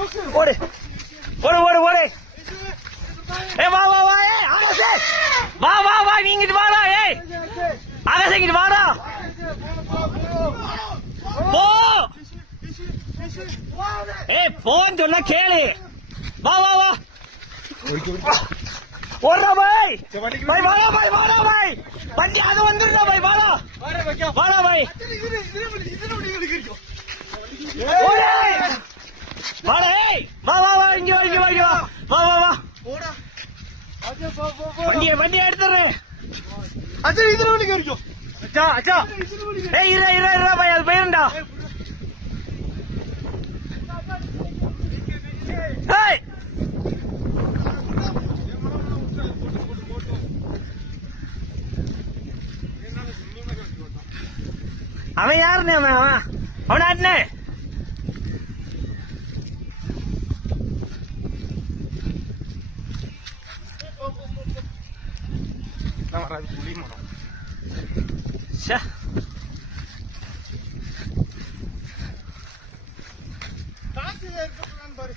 ஓடு ஓடு ஓடு ஓடு. ஏ வா வா வா. ஏ ஆகாஷே வா வா வா. நீ இங்கிட்டு வாடா. ஏய் ஆகாஷ் இங்கிட்டு வாடா. போ. ஏய் போன்னு சொன்னா கேளு. வா வா வா. ஓடுறா பாய். பாய் வாடா பாய். வாடா பாய். வண்டி அது வந்துருடா பாய். வாடா வாடா பாய். வாடா. ஏய் வா வா வா. இங்க வா இங்க வா இங்க வா. வா வா வா. வண்டியை எடுத்துறேன். அச்சா இதுல வண்டி கேறிக்கோ. அச்சா அச்சா. ஏய் இரு இரு இரு பாய். அது போயிருண்டா. ஏய் அவன் யாருன்னு அவன் அவனாட்னே. புலி மரம் காசு பாரு.